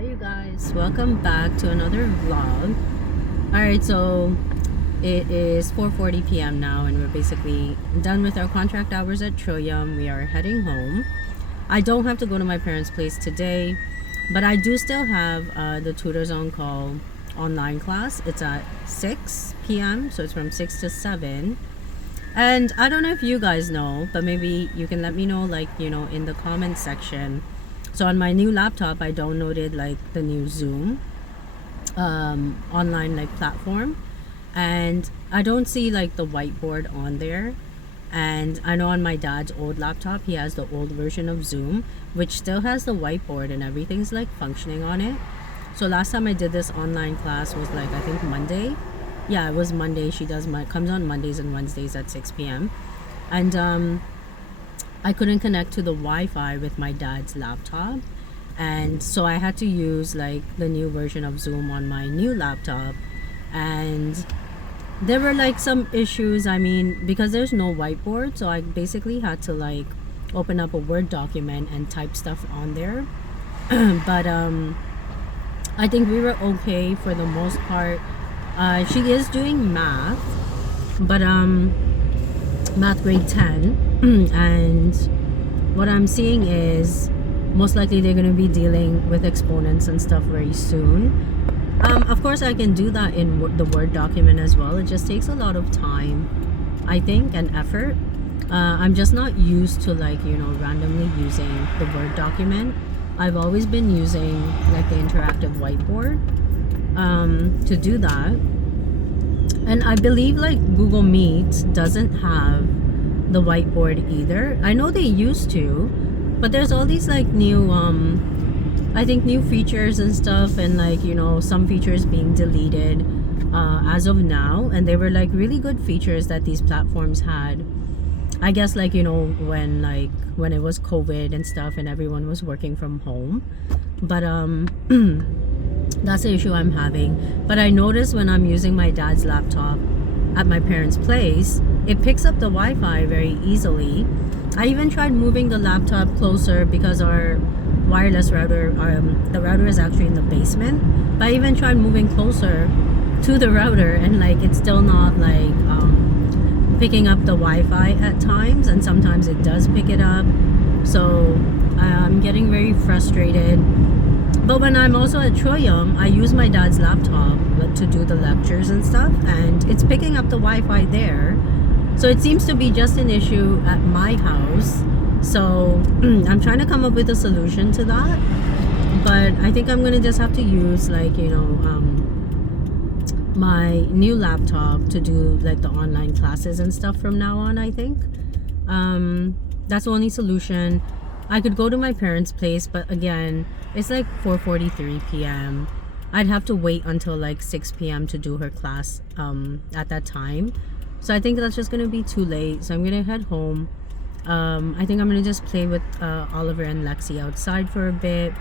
Hi you guys, welcome back to another vlog. Alright, so it is 4:40 p.m. now and we're basically done with our contract hours at Trillium. We are heading home. I don't have to go to my parents' place today, but I do still have the tutors on call online class. It's at 6 p.m. so it's from 6 to 7. And I don't know if you guys know, but maybe you can let me know, like, in the comment section. So on my new laptop, I downloaded like the new Zoom online like platform, and I don't see like the whiteboard on there. And I know on my dad's old laptop, he has the old version of Zoom, which still has the whiteboard and everything's like functioning on it. So last time I did this online class was like, I think Monday. Yeah, it was Monday. She comes on Mondays and Wednesdays at 6 p.m. And I couldn't connect to the Wi-Fi with my dad's laptop, and so I had to use like the new version of Zoom on my new laptop. And there were like some issues. I mean, because there's no whiteboard, so I basically had to like open up a Word document and type stuff on there. But I think we were okay for the most part. She is doing math, but math grade 10. And what I'm seeing is most likely they're going to be dealing with exponents and stuff very soon. Of course I can do that in the Word document as well. It just takes a lot of time, I think, and effort. I'm just not used to like, randomly using the Word document. I've always been using like the interactive whiteboard to do that. And I believe like Google Meet doesn't have the whiteboard either. I know they used to, but there's all these like new I think new features and stuff, and like some features being deleted as of now, and they were like really good features that these platforms had. I guess like when it was COVID and stuff and everyone was working from home. But that's the issue I'm having. But I noticed when I'm using my dad's laptop at my parents' place, it picks up the Wi-Fi very easily. I even tried moving the laptop closer because our wireless router, the router is actually in the basement. But I even tried moving closer to the router, and like it's still not like picking up the Wi-Fi at times, and sometimes it does pick it up. So I'm getting very frustrated. But when I'm also at Trillium, I use my dad's laptop to do the lectures and stuff, and it's picking up the Wi-Fi there. So it seems to be just an issue at my house. So I'm trying to come up with a solution to that. But I think I'm gonna just have to use like my new laptop to do like the online classes and stuff from now on. I think that's the only solution. I could go to my parents' place, but again, it's like 4:43 p.m. I'd have to wait until like 6 p.m. to do her class at that time. So I think that's just gonna be too late. So I'm gonna head home. I think I'm gonna just play with Oliver and Lexi outside for a bit.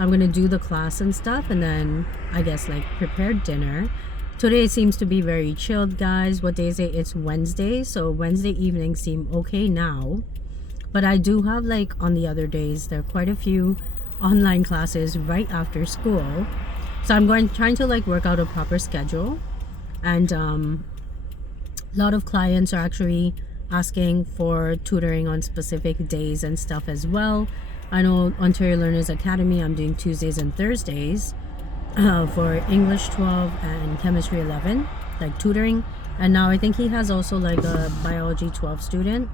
I'm gonna do the class and stuff, and then I guess like prepare dinner. Today seems to be very chilled, guys. What day is it? It's Wednesday, so Wednesday evenings seem okay now. But I do have like on the other days, there are quite a few online classes right after school. So I'm trying to like work out a proper schedule. And a lot of clients are actually asking for tutoring on specific days and stuff as well. I know Ontario Learners Academy, I'm doing Tuesdays and Thursdays for English 12 and Chemistry 11, like tutoring. And now I think he has also like a Biology 12 student.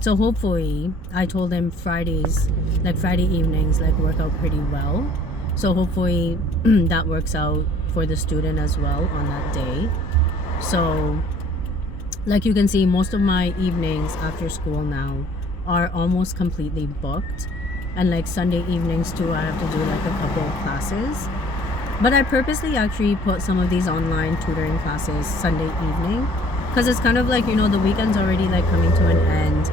So hopefully, I told him Fridays, like Friday evenings, like work out pretty well. So hopefully that works out for the student as well on that day. So like you can see, most of my evenings after school now are almost completely booked. And like Sunday evenings too, I have to do like a couple of classes. But I purposely actually put some of these online tutoring classes Sunday evening, because it's kind of like, the weekend's already like coming to an end,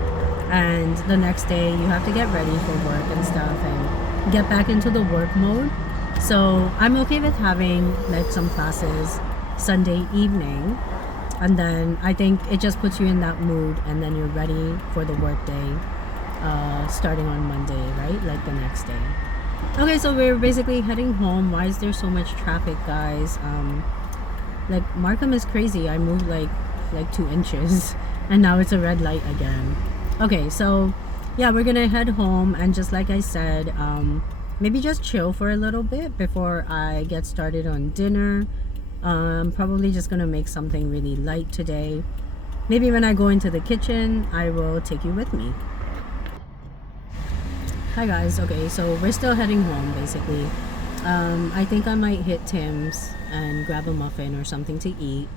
and the next day you have to get ready for work and stuff and get back into the work mode. So I'm okay with having like some classes Sunday evening, and then I think it just puts you in that mood, and then you're ready for the work day starting on Monday, right? Like the next day. Okay, so we're basically heading home. Why is there so much traffic, guys? Like Markham is crazy. I moved like 2 inches, and now it's a red light again. Okay, so yeah, we're gonna head home, and just like I said, maybe just chill for a little bit before I get started on dinner. I'm probably just gonna make something really light today. Maybe when I go into the kitchen, I will take you with me. Hi guys. Okay, so we're still heading home basically. I think I might hit Tim's and grab a muffin or something to eat.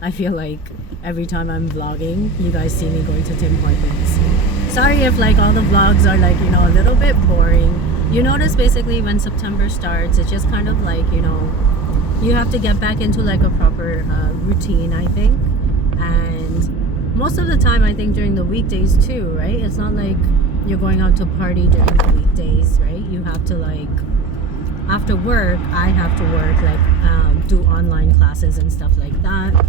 I feel like every time I'm vlogging, you guys see me going to Tim Hortons. Sorry if like all the vlogs are like, a little bit boring. You notice basically when September starts, it's just kind of like, you have to get back into like a proper routine, I think. And most of the time, I think during the weekdays too, right? It's not like you're going out to party during the weekdays, right? You have to like, after work, I have to work, like do online classes and stuff like that.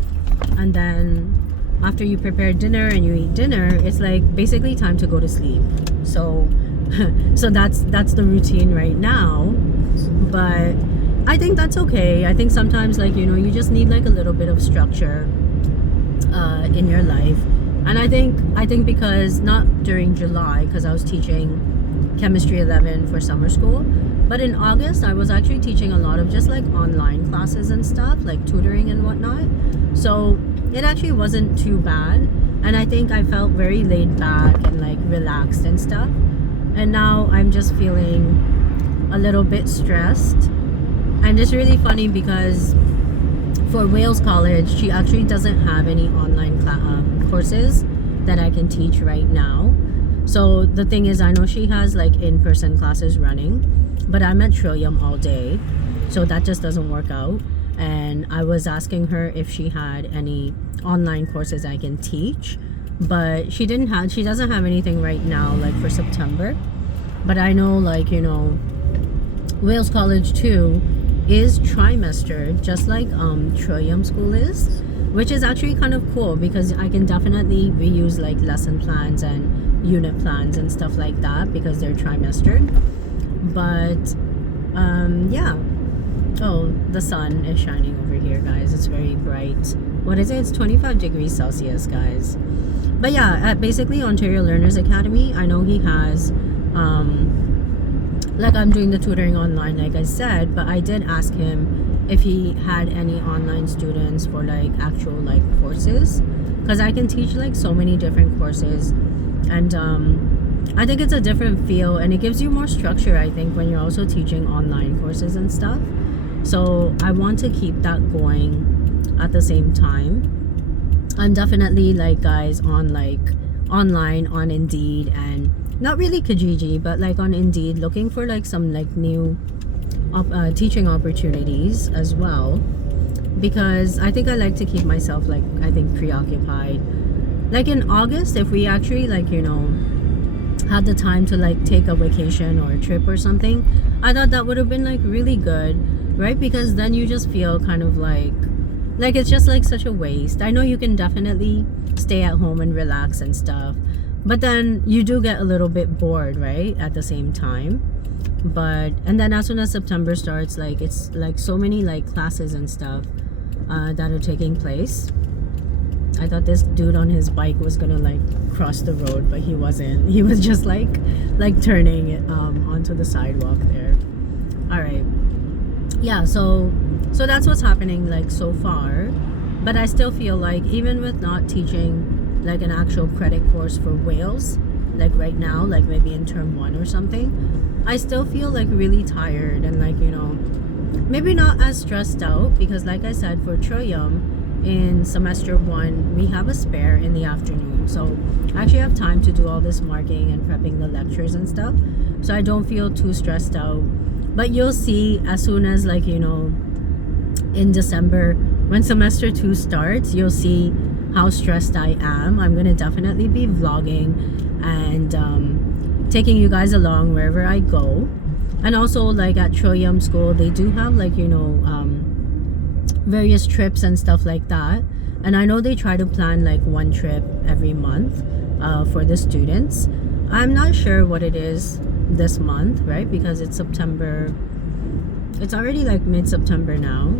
And then after you prepare dinner and you eat dinner, it's like basically time to go to sleep. So so that's the routine right now. But I think that's okay. I think sometimes like, you just need like a little bit of structure in your life. And I think because not during July, because I was teaching chemistry 11 for summer school, but in August I was actually teaching a lot of just like online classes and stuff, like tutoring and whatnot. So it actually wasn't too bad, and I think I felt very laid back and like relaxed and stuff. And now I'm just feeling a little bit stressed. And it's really funny because for Wales College, she actually doesn't have any online courses that I can teach right now. So the thing is, I know she has like in-person classes running, but I'm at Trillium all day, so that just doesn't work out. And I was asking her if she had any online courses I can teach, but she doesn't have anything right now like for September. But I know like, Wales College too is trimester, just like Trillium School is, which is actually kind of cool because I can definitely reuse like lesson plans and unit plans and stuff like that because they're trimestered. But yeah. Oh, the sun is shining over here, guys. It's very bright. What is it? It's 25 degrees Celsius, guys. But yeah, at basically Ontario Learners Academy, I know he has like I'm doing the tutoring online like I said, but I did ask him if he had any online students for like actual like courses, because I can teach like so many different courses. And I think it's a different feel, and it gives you more structure, I think, when you're also teaching online courses and stuff. So I want to keep that going at the same time. I'm definitely like, guys, on like online on Indeed, and not really Kijiji, but like on Indeed, looking for like some like new teaching opportunities as well, because I think I like to keep myself like, I think, preoccupied. Like in August, if we actually like, had the time to like take a vacation or a trip or something, I thought that would have been like really good, right? Because then you just feel kind of like it's just like such a waste. I know you can definitely stay at home and relax and stuff, but then you do get a little bit bored, right, at the same time. But and then as soon as September starts, like it's like so many like classes and stuff that are taking place. I thought this dude on his bike was gonna like cross the road, but he wasn't. He was just like turning it onto the sidewalk there. All right, yeah, so that's what's happening like so far. But I still feel like even with not teaching like an actual credit course for Wales, like right now, like maybe in term 1 or something, I still feel like really tired and like, maybe not as stressed out, because like I said, for Trillium in semester 1 we have a spare in the afternoon, so I actually have time to do all this marking and prepping the lectures and stuff, so I don't feel too stressed out. But you'll see as soon as like, in December when semester 2 starts, you'll see how stressed I am. I'm gonna definitely be vlogging and taking you guys along wherever I go. And also like at Trillium School, they do have like, various trips and stuff like that, and I know they try to plan like one trip every month for the students. I'm not sure what it is this month, right? Because it's September. It's already like mid-September now.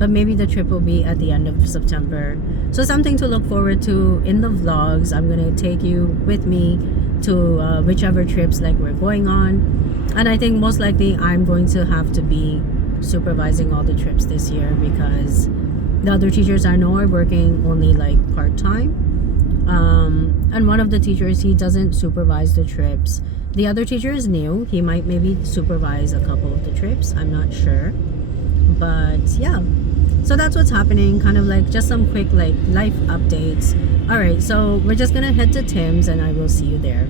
But maybe the trip will be at the end of September. So something to look forward to in the vlogs. I'm gonna take you with me to whichever trips like we're going on. And I think most likely I'm going to have to be supervising all the trips this year because the other teachers I know are working only like part-time. And one of the teachers, he doesn't supervise the trips. The other teacher is new. He might maybe supervise a couple of the trips. I'm not sure. But yeah, so that's what's happening. Kind of like just some quick like life updates. All right, so we're just gonna head to Tim's and I will see you there.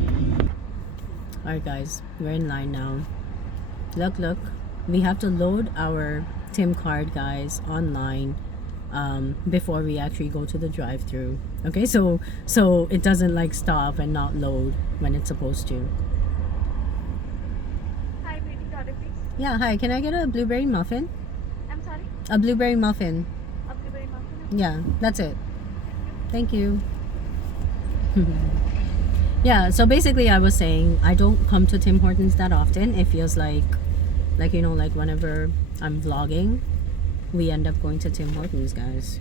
All right guys, we're in line now. Look, we have to load our Tim card, guys, online before we actually go to the drive-through. Okay, so it doesn't like stop and not load when it's supposed to. Hi, waiting order, please. Yeah, hi, can I get a blueberry muffin? I'm sorry? A blueberry muffin. A blueberry muffin? Yeah, that's it. Thank you. Yeah, so basically I was saying I don't come to Tim Hortons that often. It feels like you know, like whenever I'm vlogging, we end up going to Tim Hortons, guys.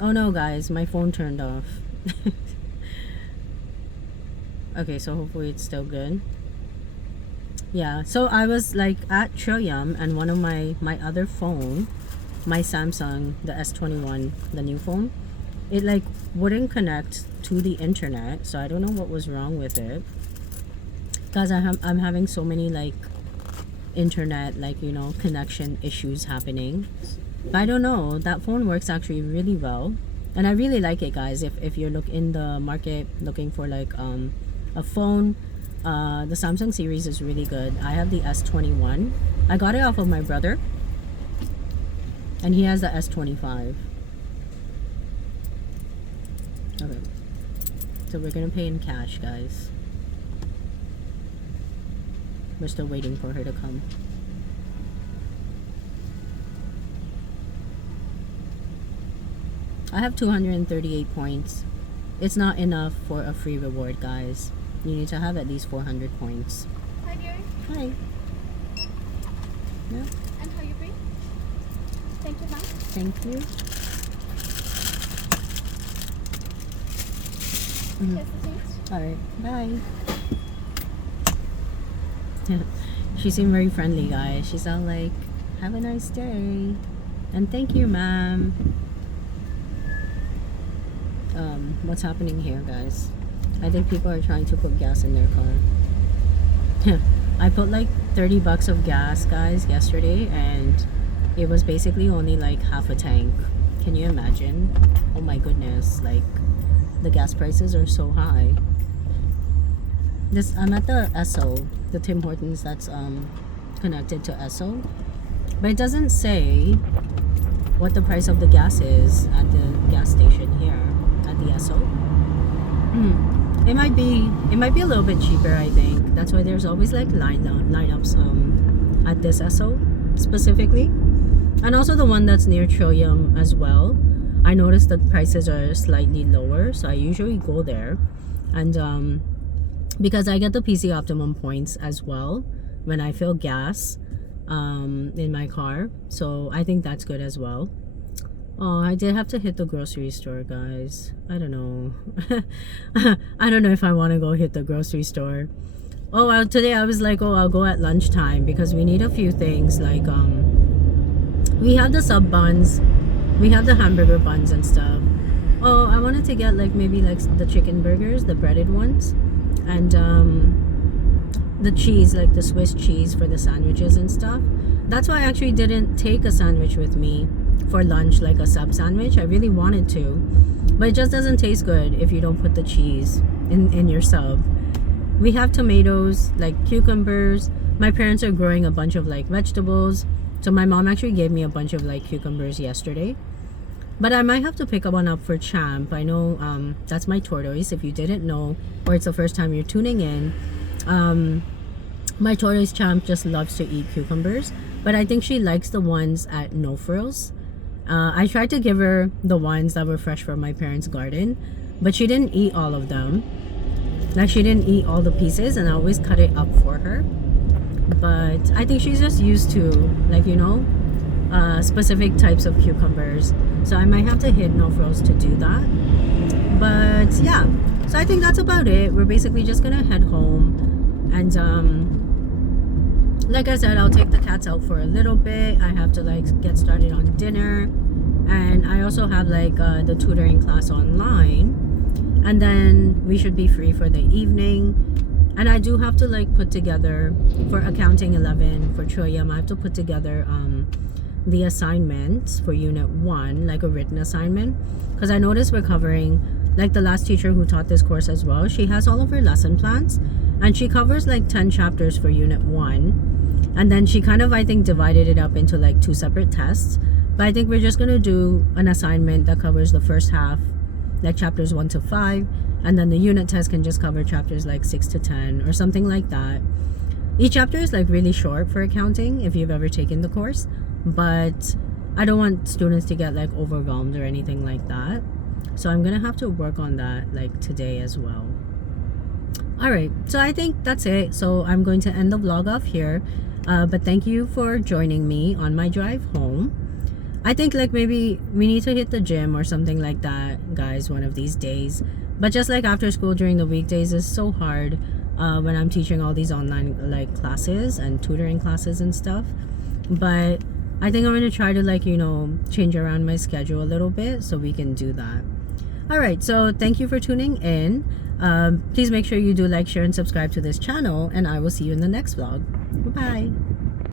Oh no, guys, my phone turned off. Okay, so hopefully it's still good. Yeah, so I was like at Trillium and one of my other phone, my Samsung, the S21, the new phone, it like wouldn't connect to the internet. So I don't know what was wrong with it. Guys, I'm having so many like internet, like, you know, connection issues happening. But I don't know, that phone works actually really well. And I really like it, guys. If you're in the market looking for like a phone, the Samsung series is really good. I have the S21. I got it off of my brother. And he has the S25. Okay. So we're gonna pay in cash, guys. We're still waiting for her to come. I have 238 points. It's not enough for a free reward, guys. You need to have at least 400 points. Hi, dear. Hi. Yeah. And how you pay? Thank you, ma'am. Thank you. Here's the change. Alright, bye. She seemed very friendly, guys. She's all like, have a nice day. And thank you, ma'am. What's happening here, guys? I think people are trying to put gas in their car. I put like 30 bucks of gas, guys, yesterday, and it was basically only like half a tank. Can you imagine? Oh my goodness, like the gas prices are so high. I'm at the Esso, the Tim Hortons that's connected to Esso, but it doesn't say what the price of the gas is at the gas station here at the Esso. It might be a little bit cheaper, I think. That's why there's always like lineups at this Esso specifically, and also the one that's near Trillium as well. I noticed the prices are slightly lower, so I usually go there, and because I get the PC Optimum points as well when I fill gas in my car, so I think that's good as well. Oh, I did have to hit the grocery store, guys. I don't know. I don't know if I want to go hit the grocery store. Oh, well, today I was like, oh, I'll go at lunchtime because we need a few things. Like, we have the sub buns, we have the hamburger buns and stuff. Oh, I wanted to get like maybe like the chicken burgers, the breaded ones, and the cheese, like the Swiss cheese for the sandwiches and stuff. That's why I actually didn't take a sandwich with me for lunch, like a sub sandwich. I really wanted to, but it just doesn't taste good if you don't put the cheese in your sub. We have tomatoes, like cucumbers. My parents are growing a bunch of like vegetables, so my mom actually gave me a bunch of like cucumbers yesterday. But I might have to pick one up for Champ. I know that's my tortoise. If you didn't know, or it's the first time you're tuning in, my tortoise Champ just loves to eat cucumbers, but I think she likes the ones at No Frills. I tried to give her the ones that were fresh from my parents' garden, but she didn't eat all of them. Like she didn't eat all the pieces, and I always cut it up for her. But I think she's just used to, like, specific types of cucumbers. So I might have to hit no-frills to do that. But yeah, so I think that's about it. We're basically just gonna head home, and like I said, I'll take the cats out for a little bit. I have to like get started on dinner, and I also have like the tutoring class online, and then we should be free for the evening. And I do have to like put together for accounting 11 for Trillium. I have to put together the assignments for unit 1, like a written assignment, because I noticed we're covering, like the last teacher who taught this course as well, she has all of her lesson plans, and she covers like 10 chapters for unit 1, and then she kind of, I think, divided it up into like 2 separate tests. But I think we're just gonna do an assignment that covers the first half, like chapters 1 to 5, and then the unit test can just cover chapters like 6 to 10 or something like that. Each chapter is like really short for accounting if you've ever taken the course, but I don't want students to get like overwhelmed or anything like that. So I'm gonna have to work on that like today as well. Alright, so I think that's it. So I'm going to end the vlog off here. But thank you for joining me on my drive home. I think like maybe we need to hit the gym or something like that, guys, one of these days. But just like after school during the weekdays is so hard when I'm teaching all these online like classes and tutoring classes and stuff. But I think I'm going to try to like, change around my schedule a little bit so we can do that. Alright, so thank you for tuning in. Please make sure you do like, share, and subscribe to this channel, and I will see you in the next vlog. Bye-bye.